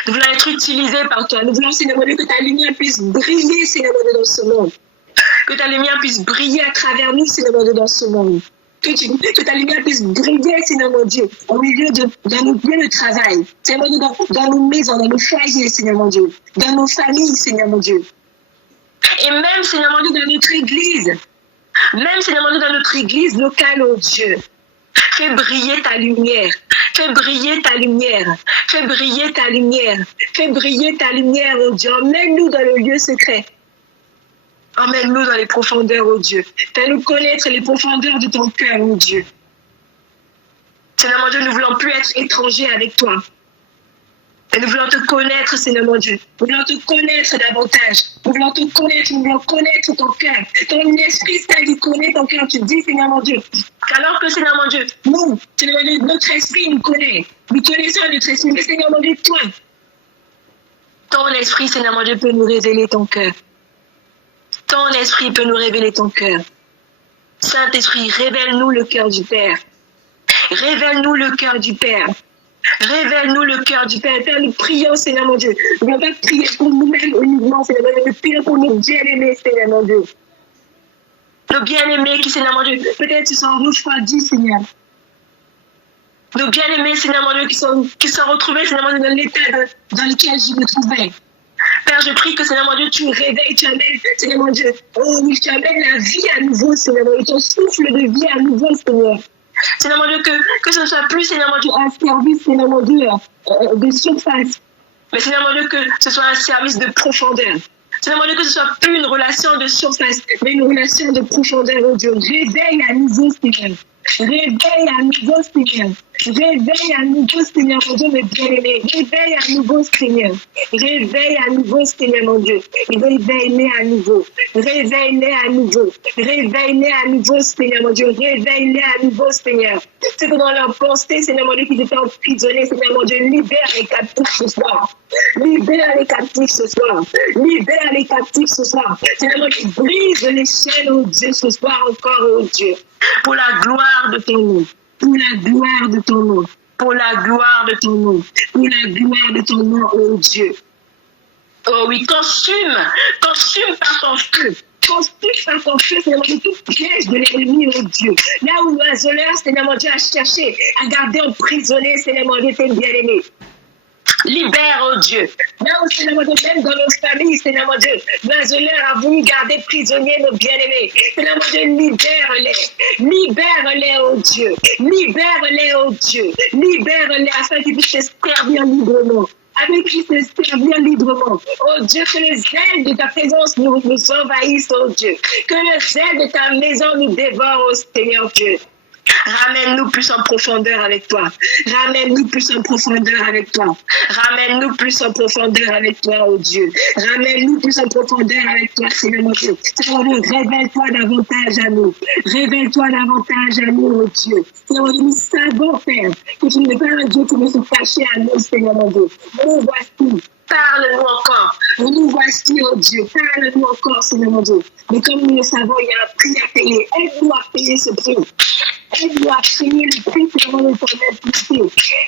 Nous voulons être utilisés par toi. Nous voulons, Seigneur mon Dieu, que ta lumière puisse briller, Seigneur mon Dieu, dans ce monde. Que ta lumière puisse briller à travers nous, Seigneur mon Dieu, dans ce monde. Que ta lumière puisse briller, Seigneur mon Dieu, au milieu dans nos lieux de travail. Seigneur mon Dieu, dans nos maisons, dans nos foyers, Seigneur mon Dieu. Dans nos familles, Seigneur mon Dieu. Et même, Seigneur mon Dieu, dans notre église. Même, Seigneur mon Dieu, dans notre église locale, oh Dieu. Fais briller ta lumière. Fais briller ta lumière. Fais briller ta lumière. Fais briller ta lumière, oh Dieu. Emmène-nous dans le lieu secret. Emmène-nous dans les profondeurs, oh Dieu. Fais-nous connaître les profondeurs de ton cœur, oh Dieu. Seigneur mon Dieu, nous ne voulons plus être étrangers avec toi. Et nous voulons te connaître, Seigneur mon Dieu. Nous voulons te connaître davantage. Nous voulons te connaître, nous voulons connaître ton cœur. Ton esprit saint qui connaît ton cœur. Tu dis, Seigneur mon Dieu, alors que, Seigneur mon Dieu, nous, Seigneur mon Dieu, notre esprit nous connaît. Nous connaissons notre esprit. Mais, Seigneur mon Dieu, toi, ton esprit, Seigneur mon Dieu, peut nous révéler ton cœur. Ton esprit peut nous révéler ton cœur. Saint-Esprit, révèle-nous le cœur du Père. Révèle-nous le cœur du Père. Révèle-nous le cœur du Père. Père, nous prions, Seigneur mon Dieu. Nous ne voulons pas prier pour nous-mêmes uniquement, Seigneur mon Dieu. Nous prions pour nos bien-aimés, Seigneur mon Dieu. Nos bien-aimés qui, Seigneur mon Dieu, peut-être ils sont refroidis, Seigneur. Nos bien-aimés, Seigneur mon Dieu, qui sont retrouvés, Seigneur mon Dieu, dans l'état dans lequel je me trouvais. Père, je prie que, Seigneur mon Dieu, tu réveilles, tu amènes, Seigneur mon Dieu, oh oui, tu amènes la vie à nouveau, Seigneur mon Dieu, ton souffle de vie à nouveau, Seigneur. Seigneur mon Dieu, que ce ne soit plus, Seigneur mon Dieu, un service, Seigneur mon Dieu, de surface. Mais Seigneur mon Dieu, que ce soit un service de profondeur. Seigneur mon Dieu, que ce ne soit plus une relation de surface, mais une relation de profondeur, oh Dieu. Réveille à nouveau, Seigneur. Réveille à nouveau, Seigneur. Réveille à nouveau, Seigneur, mon Dieu, mes bien-aimés. Réveille à nouveau, Seigneur. Réveille à nouveau, Seigneur, mon Dieu. Réveille-les à nouveau. Réveille-les à nouveau. Réveille-les à nouveau, Seigneur, mon Dieu. Réveille-les à nouveau, Seigneur. C'est que dans leur pensée, Seigneur, mon Dieu, qu'ils étaient emprisonnés, Seigneur, mon Dieu, libère les captifs ce soir. Libère les captifs ce soir. Libère les captifs ce soir. Seigneur, mon Dieu, brise les chaînes, oh Dieu, ce soir encore, oh Dieu. Pour la gloire de ton nom. Pour la gloire de ton nom. Pour la gloire de ton nom. Pour la gloire de ton nom, oh Dieu. Oh oui, consume par ton feu. Consume par ton feu, Seigneur mon Dieu, tout piège de l'ennemi, oh Dieu. Là où l'oiseleur, Seigneur mon Dieu, a cherché à garder emprisonné, Seigneur mon Dieu, tes bien-aimés. Libère, oh Dieu. Là où, Seigneur mon Dieu, même dans nos familles, Seigneur mon Dieu, l'oiseleur a voulu garder prisonniers nos bien-aimés. Seigneur mon Dieu, libère-les. Libère-les, oh Dieu. Libère-les, oh Dieu. Libère-les afin qu'ils puissent se servir librement. Avec qui se servir librement. Oh Dieu, que le zèle de ta présence nous envahisse, oh Dieu. Que le zèle de ta maison nous dévore, oh Seigneur Dieu. Ramène-nous plus en profondeur avec toi. Ramène-nous plus en profondeur avec toi. Ramène-nous plus en profondeur avec toi, oh Dieu. Ramène-nous plus en profondeur avec toi, Seigneur mon Dieu. Seigneur mon Dieu, révèle-toi davantage à nous. Révèle-toi davantage à nous, oh Dieu. Seigneur mon Dieu, nous savons, Père, que tu n'es pas un Dieu qui veut se cacher à nous, Seigneur mon Dieu. Nous voici. Parle-nous encore. Nous voici, oh Dieu. Parle-nous encore, Seigneur mon Dieu. Mais comme nous le savons, il y a un prix à payer. Aide-nous à payer ce prix. Aide-nous à payer le prix, Seigneur, de ton intimité.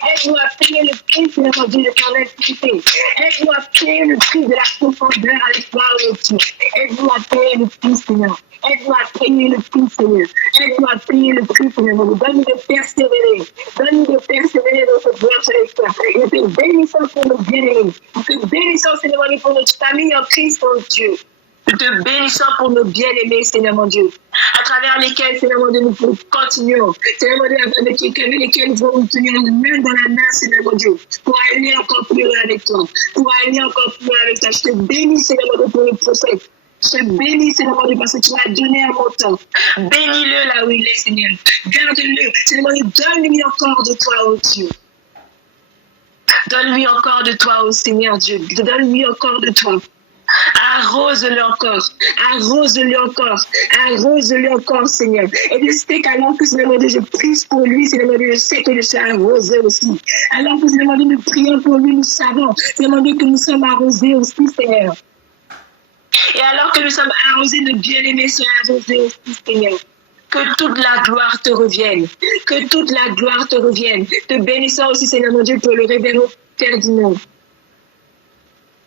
Aide-nous à payer le prix, Seigneur Dieu, de ton intimité. Aide-nous à payer le prix de la profondeur avec toi, oh Dieu. Aide-nous à payer le prix, Seigneur. Aide-nous à payer le prix, Seigneur. Aide-nous à payer le prix, Seigneur. Donne-nous de persévérer. Donne-nous de persévérer dans cette marche avec toi. Et te bénissons pour nos bien-aimés. Nous te bénissons, Seigneur, pour notre famille en Christ, oh Dieu. Nous te bénissons pour nos bien-aimés, Seigneur mon Dieu, à travers lesquels, Seigneur mon Dieu, nous continuons. Seigneur mon Dieu, avec lesquels nous allons nous tenir main dans la main, Seigneur mon Dieu, pour aller encore plus loin avec toi, pour aller encore plus loin avec toi. Je te bénis, Seigneur mon Dieu, pour le prophète. Je te bénis, Seigneur mon Dieu, parce que tu m'as donné un bon temps. Bénis-le là où il est, Seigneur. Garde-le. Seigneur mon Dieu, donne-lui encore de toi, oh Dieu. Donne-lui encore de toi, oh Seigneur Dieu. Donne-lui encore de toi. Arrose-le encore, arrose-le encore, arrose-le encore, Seigneur. Et je sais qu'alors que Seigneur mon Dieu, je prie pour lui, Seigneur mon Dieu, je sais que je suis arrosé aussi. Alors que Seigneur mon Dieu, nous prions pour lui, nous savons, Seigneur mon Dieu, que nous sommes arrosés aussi, Seigneur. Et alors que nous sommes arrosés, nos bien-aimés sont arrosés aussi, Seigneur. Que toute la gloire te revienne, que toute la gloire te revienne. Te bénissons aussi, Seigneur mon Dieu, pour le révérend Ferdinand.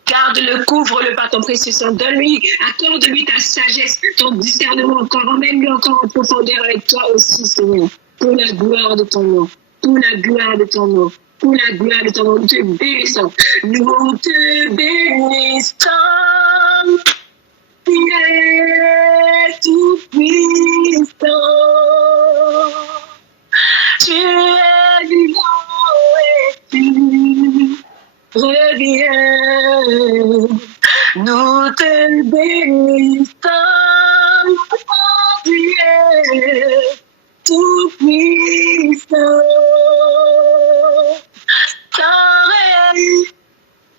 Garde-le, couvre-le par ton précieux sang. Donne-lui, accorde-lui ta sagesse, ton discernement encore. Emmène-lui encore en profondeur avec toi aussi, Seigneur. Pour la gloire de ton nom. Pour la gloire de ton nom. Pour la gloire de ton nom. Nous te bénissons. Nous te bénissons. Dieu tout-puissant. Tu es vivant et tu reviens, nous te bénissons, Dieu tout-puissant. Ton règne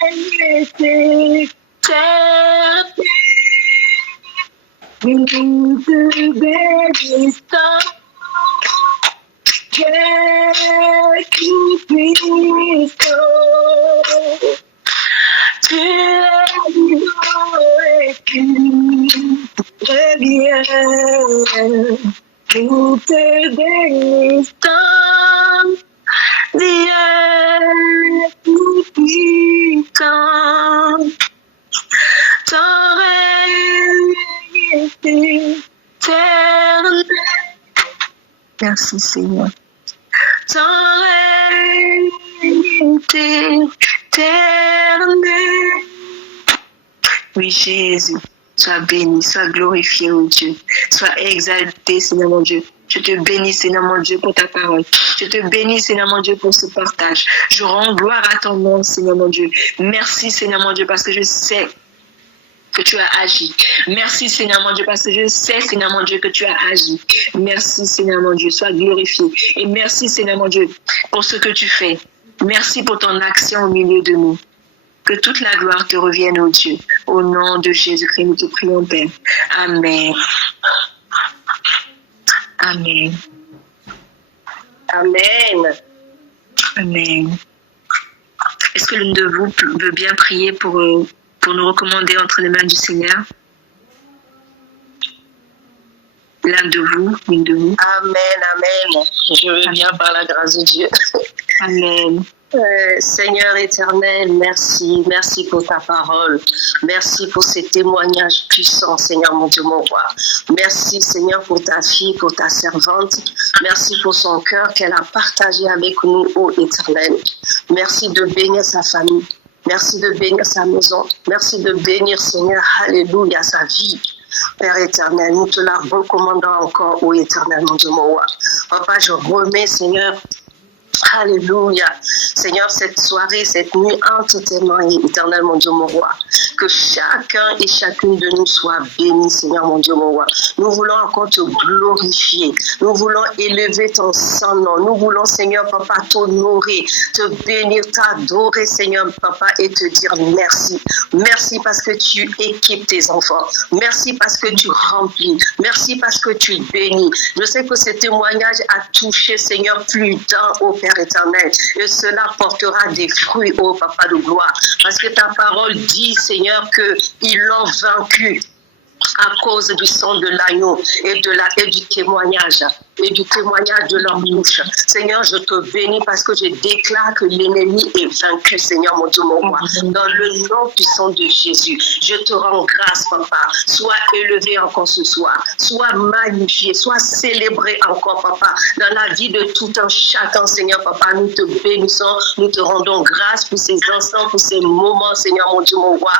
est éternel, nous te bénissons, Dieu tout-puissant. Tu es vivant et tu reviens. Nous te bénissons, Dieu tout-puissant. Ton règne est éternel. Merci Seigneur. Ton règne est éternel. Oui, Jésus, sois béni, sois glorifié, oh Dieu. Sois exalté, Seigneur mon Dieu. Je te bénis, Seigneur mon Dieu, pour ta parole. Je te bénis, Seigneur mon Dieu, pour ce partage. Je rends gloire à ton nom, Seigneur mon Dieu. Merci, Seigneur mon Dieu, parce que je sais que tu as agi. Merci, Seigneur mon Dieu, parce que je sais, Seigneur mon Dieu, que tu as agi. Merci, Seigneur mon Dieu, sois glorifié. Et merci, Seigneur mon Dieu, pour ce que tu fais. Merci pour ton action au milieu de nous. Que toute la gloire te revienne, ô Dieu. Au nom de Jésus-Christ, nous te prions, Père. Amen. Amen. Amen. Amen. Est-ce que l'une de vous veut bien prier pour nous recommander entre les mains du Seigneur? L'un de vous, l'une de vous. Amen, amen. Je veux bien par la grâce de Dieu. Amen. Seigneur éternel, merci. Merci pour ta parole. Merci pour ces témoignages puissants, Seigneur mon Dieu, mon roi. Merci, Seigneur, pour ta fille, pour ta servante. Merci pour son cœur qu'elle a partagé avec nous, ô éternel. Merci de bénir sa famille. Merci de bénir sa maison. Merci de bénir, Seigneur, alléluia, sa vie. Père éternel, nous te la recommandons encore, ô éternel, mon Dieu, mon roi. Papa, je remets, Seigneur, alléluia. Seigneur, cette soirée, cette nuit entre tes mains, éternel, mon Dieu, mon roi. Que chacun et chacune de nous soit béni, Seigneur, mon Dieu, mon roi. Nous voulons encore te glorifier. Nous voulons élever ton saint nom. Nous voulons, Seigneur, papa, t'honorer, te bénir, t'adorer, Seigneur, papa, et te dire merci. Merci parce que tu équipes tes enfants. Merci parce que tu remplis. Merci parce que tu bénis. Je sais que ce témoignage a touché, Seigneur, plus d'un, ô Père éternel. Et cela portera des fruits, ô Papa de gloire. Parce que ta parole dit, Seigneur, qu'ils l'ont vaincu. à cause du sang de l'agneau et du témoignage. Et du témoignage de leur bouche. Seigneur, je te bénis parce que je déclare que l'ennemi est vaincu, Seigneur, mon Dieu, mon roi. Dans le nom puissant de Jésus, je te rends grâce, papa. Sois élevé encore ce soir. Sois magnifié. Sois célébré encore, papa. Dans la vie de tout un chacun, Seigneur, papa, nous te bénissons. Nous te rendons grâce pour ces instants, pour ces moments, Seigneur, mon Dieu, mon roi.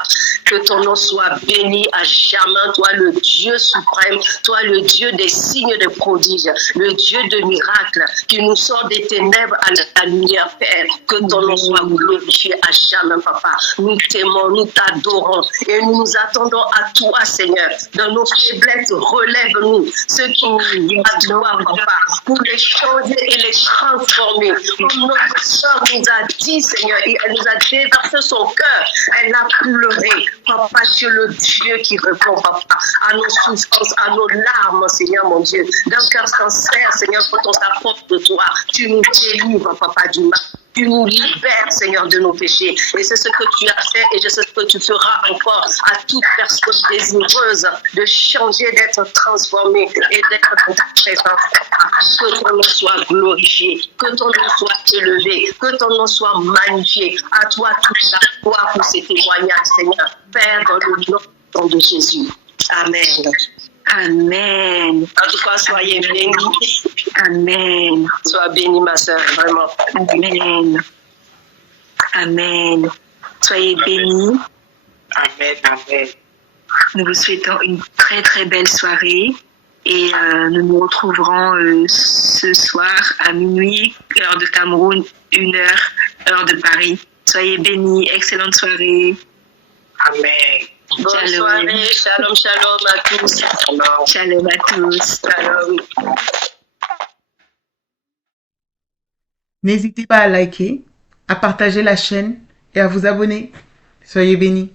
Que ton nom soit béni à jamais. Toi, le Dieu suprême. Toi, le Dieu des signes, des prodiges. Le Dieu de miracles qui nous sort des ténèbres à la lumière, Père. Que ton nom soit glorifié à jamais, papa. Nous t'aimons, nous t'adorons et nous nous attendons à toi, Seigneur. Dans nos faiblesses, relève-nous. Ceux qui crient à toi, papa, pour les changer et les transformer. Comme notre soeur nous a dit, Seigneur, et elle nous a déversé son cœur. Elle a pleuré. Papa, tu es le Dieu qui répond, papa, à nos souffrances, à nos larmes, Seigneur, mon Dieu. D'un cœur sincère, Seigneur, quand on s'approche de toi, tu nous délivres, papa, du mal. Tu nous libères, Seigneur, de nos péchés. Et c'est ce que tu as fait et je sais ce que tu feras encore à toute personne désireuse de changer, d'être transformée et d'être dans ta présence. Que ton nom soit glorifié, que ton nom soit élevé, que ton nom soit magnifié. À toi toute la gloire pour ces témoignages, Seigneur. Père, dans le nom de Jésus. Amen. Amen. En tout cas, soyez bénis. Amen. Sois bénie, ma soeur, vraiment. Amen. Amen. Soyez bénis. Amen, amen. Nous vous souhaitons une très très belle soirée et nous nous retrouverons ce soir à minuit, heure de Cameroun, 1h, heure de Paris. Soyez bénis. Excellente soirée. Amen. Bonne soirée. Shalom, shalom à tous. Shalom. Shalom à tous. Shalom. N'hésitez pas à liker, à partager la chaîne et à vous abonner. Soyez bénis.